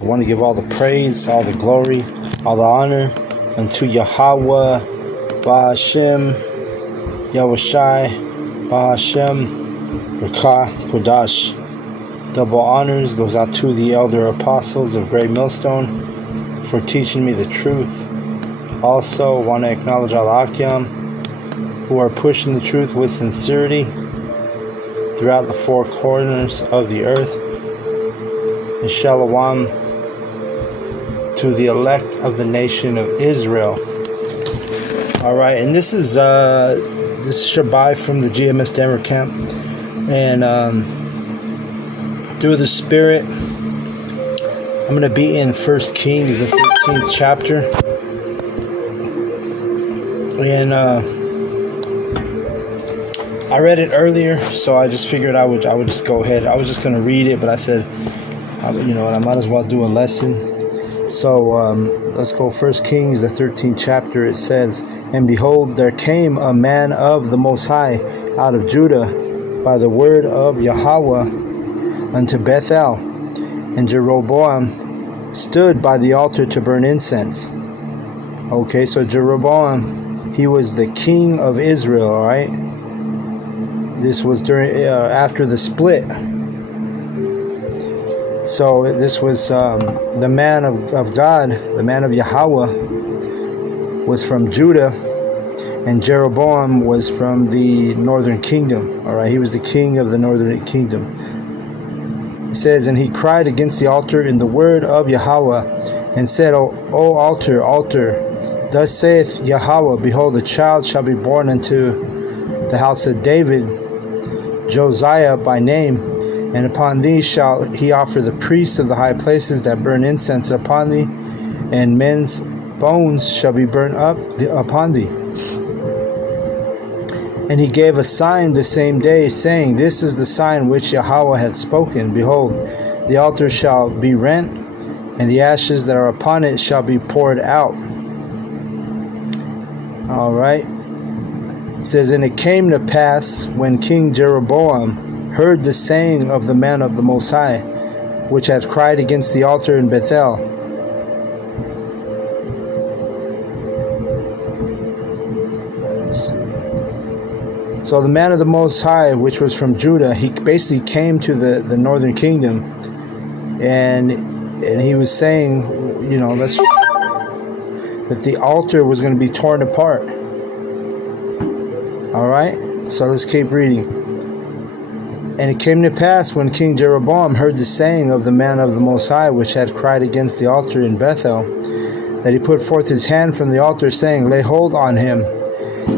I want to give all the praise, all the glory, all the honor unto Yahweh, Ba'ashem, Yahushai, Ba'ashem, Rakah, Kodash. Double honors goes out to the elder apostles of Great Millstone for teaching me the truth. Also want to acknowledge Al-Akyam, who are pushing the truth with sincerity throughout the four corners of the earth. And Shalom to the elect of the nation of Israel. All right, and this is Shabbai from the GMS Denver camp, and through the Spirit, I'm going to be in 1 Kings, the 13th chapter, and I read it earlier, so I just figured I would just go ahead. I was just going to read it, but I said, I might as well do a lesson. So let's go 1 Kings, the 13th chapter. It says, "And behold, there came a man of the Most High out of Judah by the word of Yahweh unto Bethel, and Jeroboam stood by the altar to burn incense." Okay, so Jeroboam, he was the king of Israel, all right? This was during after the split. So this was the man of God, the man of Yahweh, was from Judah, and Jeroboam was from the northern kingdom. All right, he was the king of the northern kingdom. It says, "And he cried against the altar in the word of Yahweh, and said, O altar, altar, thus saith Yahweh, behold, a child shall be born unto the house of David, Josiah by name, and upon thee shall he offer the priests of the high places that burn incense upon thee, and men's bones shall be burnt up upon thee. And he gave a sign the same day, saying, This is the sign which Yahweh hath spoken. Behold, the altar shall be rent, and the ashes that are upon it shall be poured out." All right. It says, "And it came to pass, when King Jeroboam heard the saying of the man of the Most High, which had cried against the altar in Bethel." So the man of the Most High, which was from Judah, he basically came to the northern kingdom, and he was saying, that the altar was going to be torn apart. All right, so let's keep reading. "And it came to pass, when King Jeroboam heard the saying of the man of the Most High, which had cried against the altar in Bethel, that he put forth his hand from the altar, saying, Lay hold on him.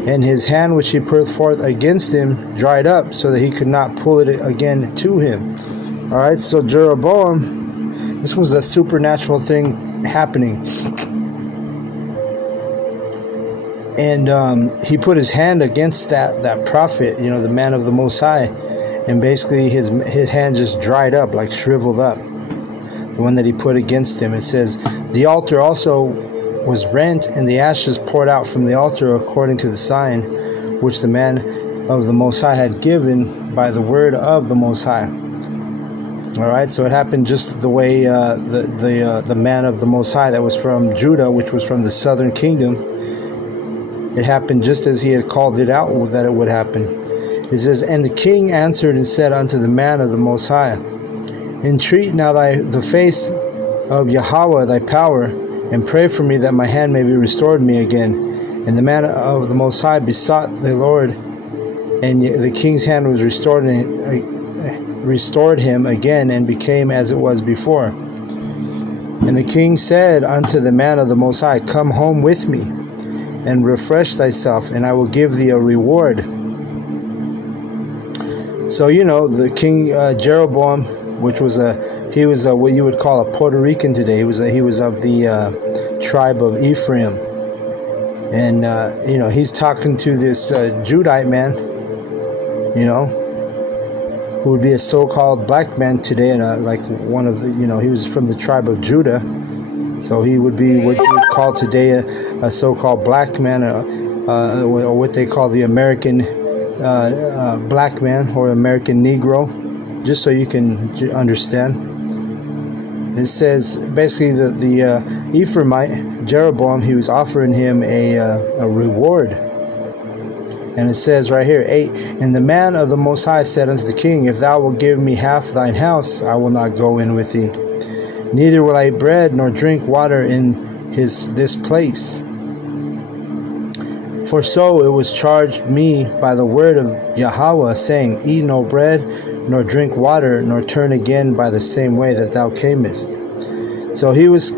And his hand which he put forth against him dried up, so that he could not pull it again to him." All right, so Jeroboam, this was a supernatural thing happening. And he put his hand against that prophet, the man of the Most High. And basically his hand just dried up, like shriveled up, the one that he put against him. It says, "The altar also was rent, and the ashes poured out from the altar according to the sign which the man of the Most High had given by the word of the Most High." All right, so it happened just the way the man of the Most High that was from Judah, which was from the southern kingdom, it happened just as he had called it out that it would happen. It says, "And the king answered and said unto the man of the Most High, Entreat now the face of Yahweh thy power, and pray for me that my hand may be restored me again. And the man of the Most High besought the Lord, and the king's hand was restored him again, and became as it was before. And the king said unto the man of the Most High, Come home with me, and refresh thyself, and I will give thee a reward." So the king Jeroboam, which was he was what you would call a Puerto Rican today. He was of the tribe of Ephraim, and he's talking to this Judite man, who would be a so-called black man today, and like one of the he was from the tribe of Judah, so he would be what you would call today a so-called black man, or what they call the American black man or American Negro, just so you can understand. It says basically the Ephraimite Jeroboam, he was offering him a reward. And it says right here, 8, and the man of the Most High said unto the king, if thou wilt give me half thine house, I will not go in with thee. Neither will I eat bread nor drink water in this place. For so it was charged me by the word of Yahweh, saying, eat no bread nor drink water, nor turn again by the same way that thou camest. So he was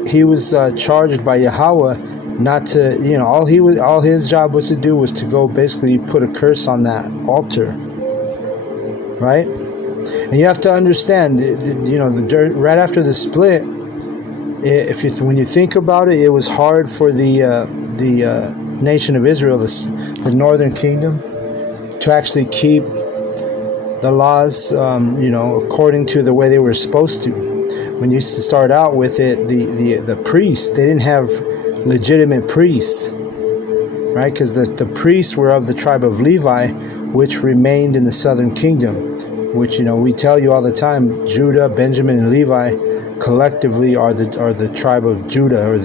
charged by Yahweh not to, all his job was to do was to go basically put a curse on that altar, right? And you have to understand, right after the split, when you think about it, it was hard for the nation of Israel, the northern kingdom, to actually keep the laws, according to the way they were supposed to. When you start out with it, the priests, they didn't have legitimate priests, right? Because the priests were of the tribe of Levi, which remained in the southern kingdom, which we tell you all the time, Judah, Benjamin, and Levi collectively are the tribe of Judah, or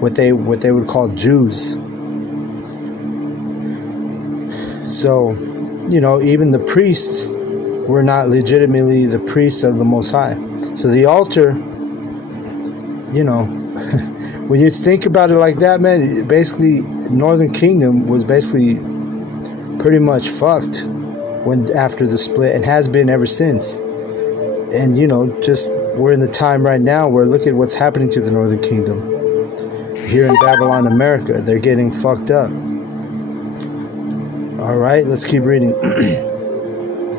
what they would call Jews. So, even the priests were not legitimately the priests of the Most High. So the altar, when you think about it like that, man, basically Northern Kingdom was basically pretty much fucked after the split, and has been ever since. And just we're in the time right now where look at what's happening to the Northern Kingdom here in Babylon, America. They're getting fucked up. All right, let's keep reading.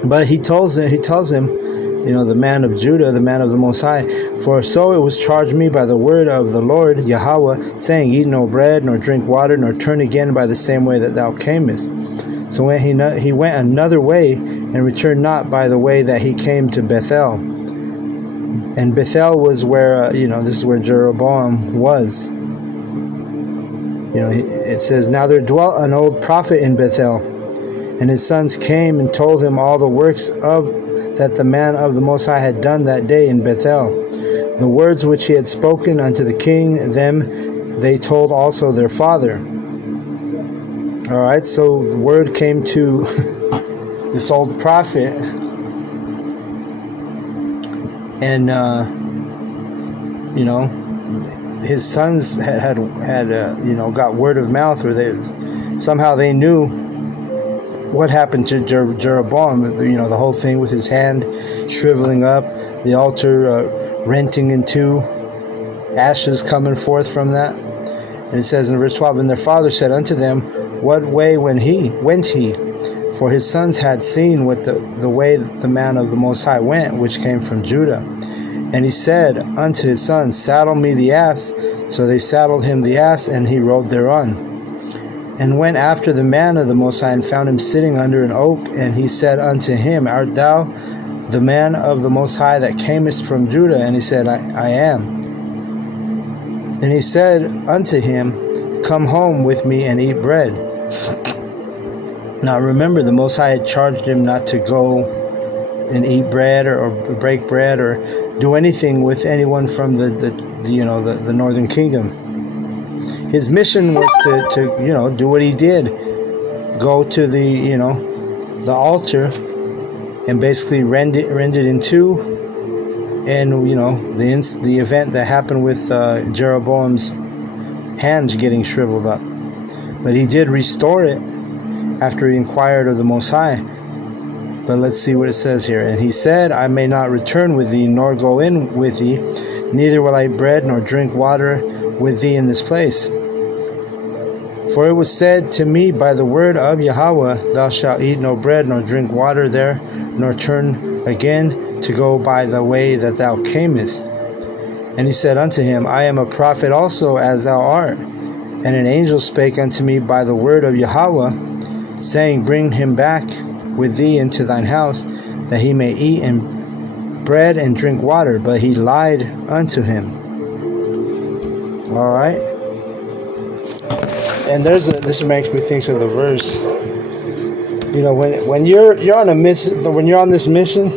But he tells him, the man of Judah, the man of the Most High, for so it was charged me by the word of the Lord Yahweh, saying, eat no bread, nor drink water, nor turn again by the same way that thou camest. So when he went another way, and returned not by the way that he came to Bethel. And Bethel was where, this is where Jeroboam was. It says, now there dwelt an old prophet in Bethel, and his sons came and told him all the works that the man of the Most High had done that day in Bethel. The words which he had spoken unto the king, them they told also their father. All right, so the word came to this old prophet, and his sons had got word of mouth, or they knew what happened to Jeroboam. The whole thing with his hand shriveling up, the altar renting in two, ashes coming forth from that. And it says in verse 12, and their father said unto them, what way went he? For his sons had seen what the way the man of the Most High went, which came from Judah. And he said unto his sons, saddle me the ass. So they saddled him the ass, and he rode thereon. And went after the man of the Most High, and found him sitting under an oak. And he said unto him, art thou the man of the Most High that camest from Judah? And he said, I am. And he said unto him, come home with me and eat bread. Now remember, the Most High had charged him not to go and eat bread or break bread or do anything with anyone from the Northern Kingdom. His mission was to do what he did, go to the altar and basically rend it in two, and the event that happened with Jeroboam's hands getting shriveled up. But he did restore it after he inquired of the Most High. But let's see what it says here. And he said, I may not return with thee, nor go in with thee, neither will I eat bread nor drink water with thee in this place. For it was said to me by the word of Yahweh, thou shalt eat no bread nor drink water there, nor turn again to go by the way that thou camest. And he said unto him, I am a prophet also as thou art. And an angel spake unto me by the word of Yahweh, saying, bring him back with thee into thine house, that he may eat and bread and drink water. But he lied unto him. All right. And this makes me think of the verse. When you're on a mission, when you're on this mission,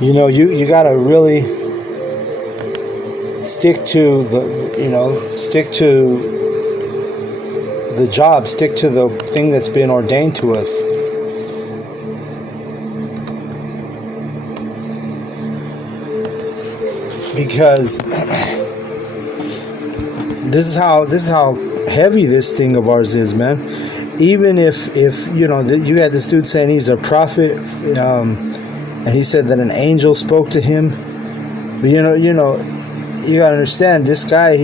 You know, you gotta really stick to the job, stick to the thing that's been ordained to us. Because this is how heavy this thing of ours is, man. Even if you had this dude saying he's a prophet, and he said that an angel spoke to him, but you gotta understand, this guy,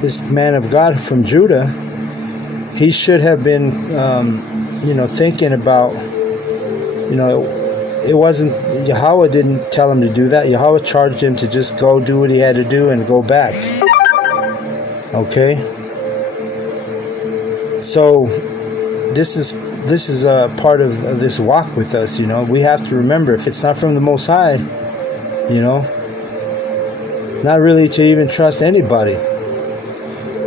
this man of God from Judah, he should have been thinking about, it wasn't, Yahweh didn't tell him to do that. Yahweh charged him to just go do what he had to do and go back. Okay? So this is a part of this walk with us. We have to remember, if it's not from the Most High, not really to even trust anybody,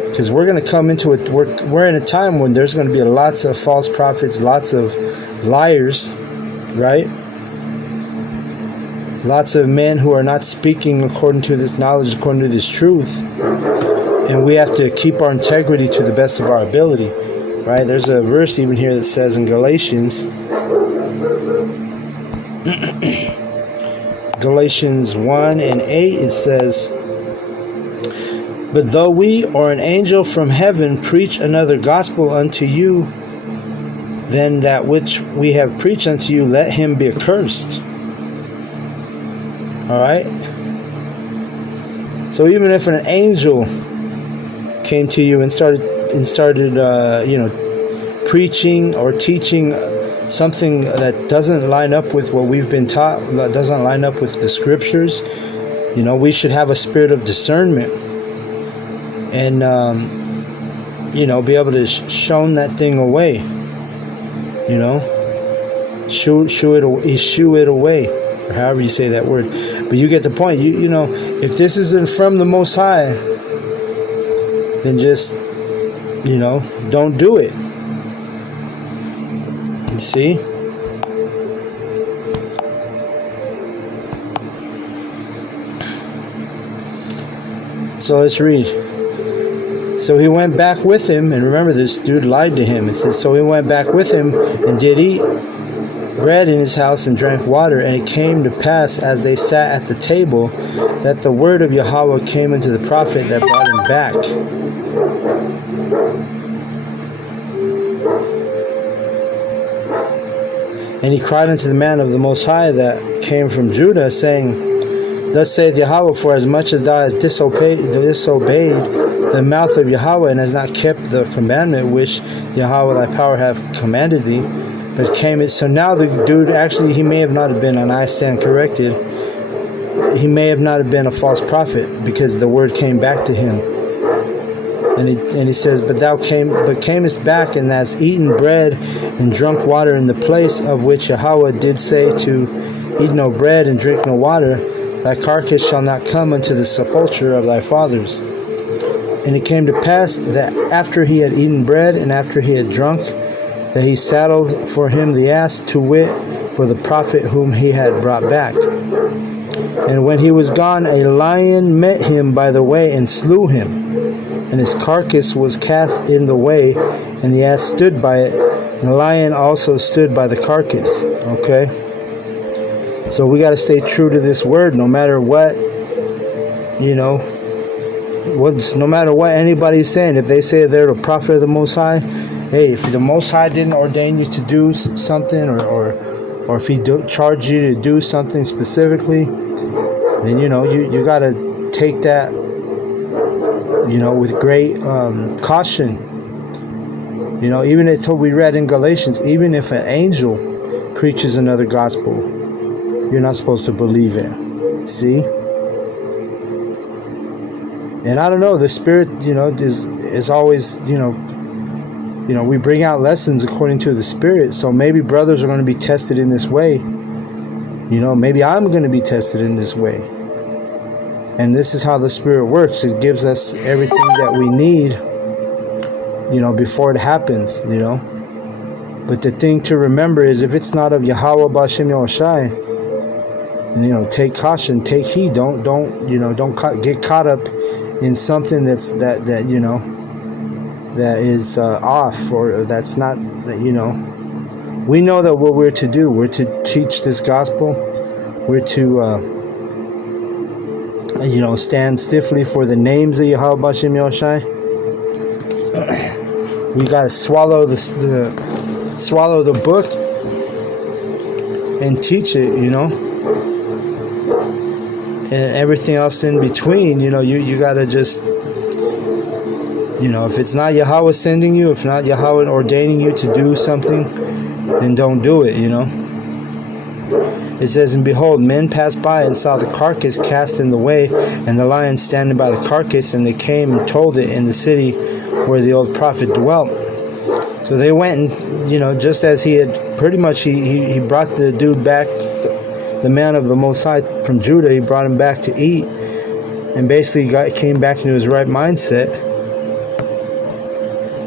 because we're going to come into it. We're in a time when there's going to be lots of false prophets, lots of liars, right? Lots of men who are not speaking according to this knowledge, according to this truth. And we have to keep our integrity to the best of our ability, right? There's a verse even here that says in Galatians, Galatians 1:8, it says, "But though we or an angel from heaven preach another gospel unto you than that which we have preached unto you, let him be accursed." All right? So even if an angel came to you and started preaching or teaching something that doesn't line up with what we've been taught, that doesn't line up with the scriptures, we should have a spirit of discernment and be able to shun that thing away. Shoo it away, or however you say that word. But you get the point. If this isn't from the Most High, then just don't do it. You see? So let's read. So he went back with him, and remember, this dude lied to him. It says, so he went back with him and did eat bread in his house and drank water. And it came to pass, as they sat at the table, that the word of Yahweh came unto the prophet that brought him back. And he cried unto the man of the Most High that came from Judah, saying, Thus saith Yahweh, for as much as thou hast disobeyed the mouth of Yahweh, and hast not kept the commandment which Yahweh thy power hath commanded thee, but came it. So now the dude, actually, he may have not have been, and I stand corrected, he may have not have been a false prophet, because the word came back to him. And he says, but camest back, and hast eaten bread and drunk water in the place of which Yahweh did say to eat no bread and drink no water. Thy carcass shall not come unto the sepulchre of thy fathers. And it came to pass that after he had eaten bread and after he had drunk, that he saddled for him the ass, to wit, for the prophet whom he had brought back. And when he was gone, a lion met him by the way and slew him. And his carcass was cast in the way, and the ass stood by it. And the lion also stood by the carcass. Okay? So we got to stay true to this word, no matter what, no matter what anybody's saying. If they say they're the prophet of the Most High, hey, if the Most High didn't ordain you to do something, or if he charged you to do something specifically, then you got to take that with great caution. Even until we read in Galatians, even if an angel preaches another gospel, you're not supposed to believe it. See? And I don't know, the Spirit, is always, we bring out lessons according to the Spirit. So maybe brothers are going to be tested in this way. Maybe I'm going to be tested in this way. And this is how the Spirit works. It gives us everything that we need, before it happens, But the thing to remember is, if it's not of Yahweh B'Shem Yahushai, And take caution, take heed. Don't get caught up in something that is off, or that's not that. We know that what we're to do. We're to teach this gospel. We're to stand stiffly for the names of Yahweh Bashem Yahushai. We gotta swallow the book and teach it, and everything else in between. You gotta just, if it's not Yahweh sending you, if not Yahweh ordaining you to do something, then don't do it. It says, and behold, men passed by and saw the carcass cast in the way, and the lion standing by the carcass, and they came and told it in the city where the old prophet dwelt. So they went and, just as he had pretty much, he brought the dude back, the man of the Most High from Judah, he brought him back to eat, and basically came back into his right mindset.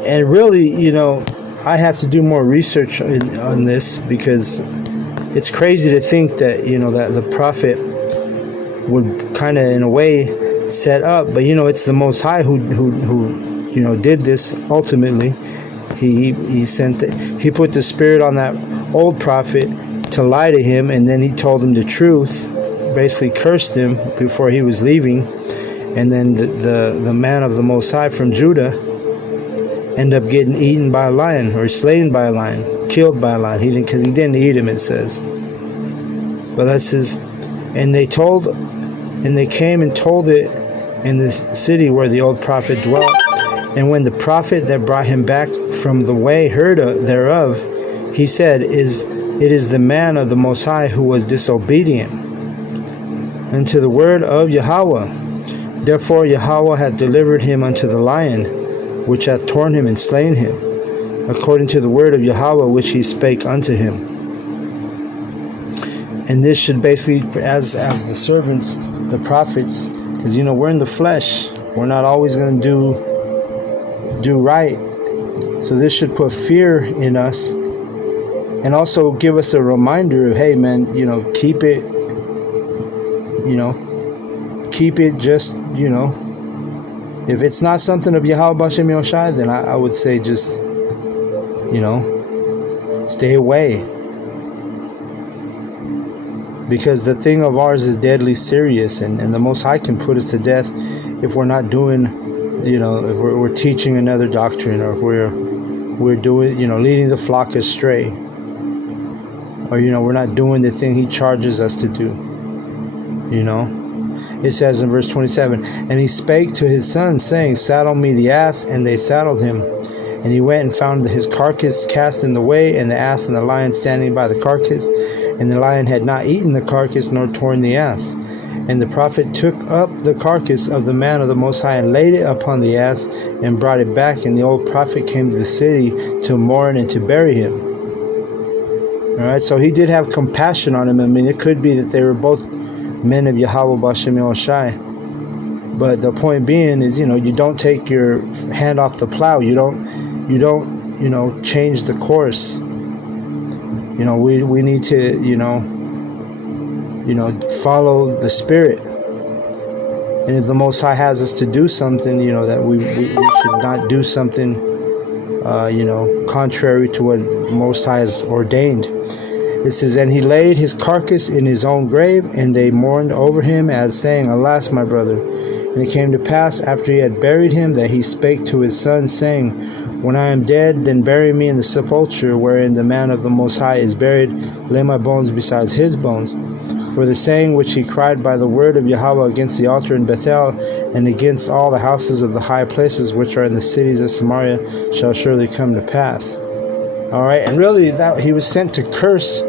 And really, I have to do more research on this, because it's crazy to think that, that the prophet would kind of, in a way, set up, but it's the Most High who did this ultimately. He put the spirit on that old prophet to lie to him, and then he told him the truth, basically cursed him before he was leaving, and then the man of the Most High from Judah ended up getting eaten by a lion, or slain by a lion, killed by a lion. He didn't eat him, it says. But that's his. And they came and told it in the city where the old prophet dwelt. And when the prophet that brought him back from the way heard thereof, he said, It is the man of the Most High who was disobedient unto the word of Yahweh. Therefore Yahweh hath delivered him unto the lion, which hath torn him and slain him, according to the word of Yahweh which he spake unto him. And this should basically, as the servants, the prophets, because we're in the flesh, we're not always going to do right. So this should put fear in us, and also give us a reminder of, hey man, keep it just, if it's not something of Yahweh Bashem Yahushai, then I would say just, stay away. Because the thing of ours is deadly serious, and the Most High can put us to death if we're not doing, if we're teaching another doctrine, or if we're doing, leading the flock astray, or, we're not doing the thing he charges us to do, It says in verse 27, and he spake to his sons, saying, Saddle me the ass, and they saddled him. And he went and found his carcass cast in the way, and the ass and the lion standing by the carcass. And the lion had not eaten the carcass, nor torn the ass. And the prophet took up the carcass of the man of the Most High, and laid it upon the ass, and brought it back. And the old prophet came to the city to mourn and to bury him. Alright, so he did have compassion on him. I mean, it could be that they were both men of Yahweh Bashem Yahushai. But the point being is, you don't take your hand off the plow. You don't change the course. We need to, follow the Spirit. And if the Most High has us to do something, that we should not do something, contrary to what Most High has ordained. It says, and he laid his carcass in his own grave, and they mourned over him, as saying, Alas, my brother. And it came to pass, after he had buried him, that he spake to his son, saying, When I am dead, then bury me in the sepulchre wherein the man of the Most High is buried. Lay my bones beside his bones. For the saying which he cried by the word of Yahweh against the altar in Bethel, and against all the houses of the high places which are in the cities of Samaria, shall surely come to pass. Alright, and really that he was sent to curse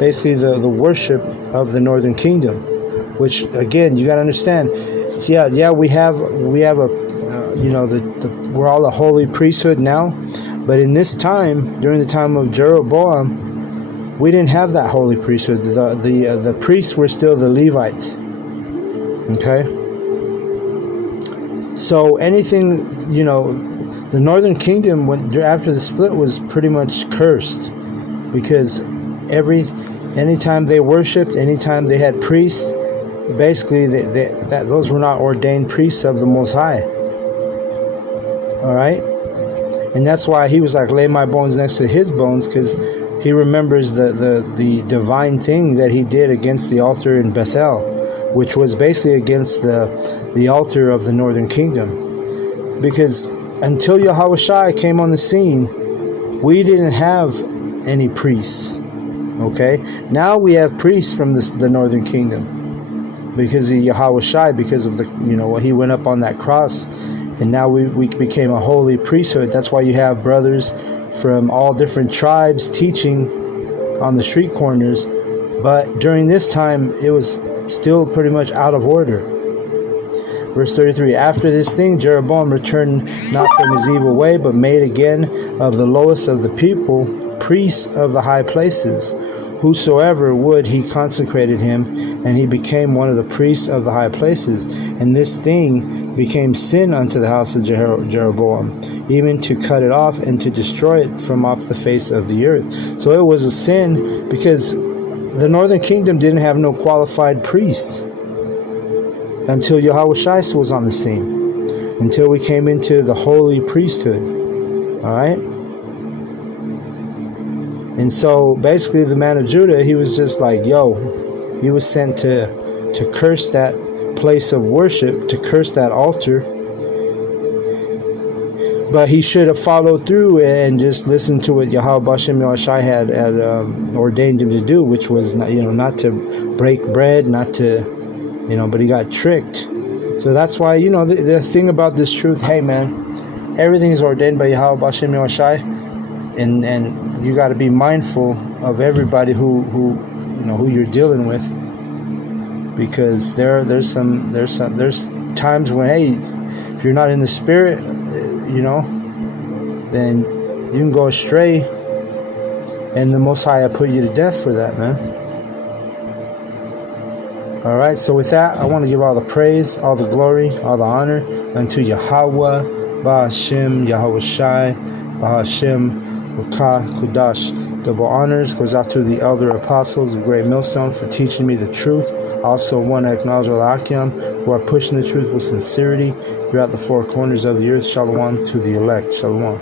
basically the worship of the northern kingdom, which again you got to understand. So we have a we're all a holy priesthood now, but in this time, during the time of Jeroboam, we didn't have that holy priesthood. The priests were still the Levites. Okay. So anything, the northern kingdom after the split was pretty much cursed, because Anytime they worshipped, anytime they had priests, basically those were not ordained priests of the Most High. All right? And that's why he was like, lay my bones next to his bones, because he remembers the divine thing that he did against the altar in Bethel, which was basically against the altar of the northern kingdom. Because until Yahawashi came on the scene, we didn't have any priests. Okay? Now we have priests from the northern kingdom because of Yahawashi, because of he went up on that cross, and now we became a holy priesthood. That's why you have brothers from all different tribes teaching on the street corners. But during this time, it was still pretty much out of order. Verse 33, after this thing, Jeroboam returned not from his evil way, but made again of the lowest of the people priests of the high places. Whosoever would, he consecrated him, and he became one of the priests of the high places. And this thing became sin unto the house of Jeroboam, even to cut it off and to destroy it from off the face of the earth. So it was a sin because the northern kingdom didn't have no qualified priests until Yahawashi was on the scene, until we came into the holy priesthood. All right? And so basically the man of Judah, he was just like, he was sent to curse that place of worship, to curse that altar. But he should have followed through and just listened to what Yahweh Bashem Yahawashi had ordained him to do, which was not to break bread, not to, but he got tricked. So that's why, the thing about this truth, hey man, everything is ordained by Yahweh Bashem Yahawashi, and you got to be mindful of everybody who you're dealing with, because there's times when, hey, if you're not in the spirit, then you can go astray, and the Most High put you to death for that, man. All right, so with that, I want to give all the praise, all the glory, all the honor unto Yahweh, Ba'ashem, Yahawashi, Ba'ashem, Rakah, Kudash. Double honors goes out to the elder apostles of Great Millstone for teaching me the truth. Also want to acknowledge all the Akim who are pushing the truth with sincerity throughout the four corners of the earth. Shalom to the elect. Shalom.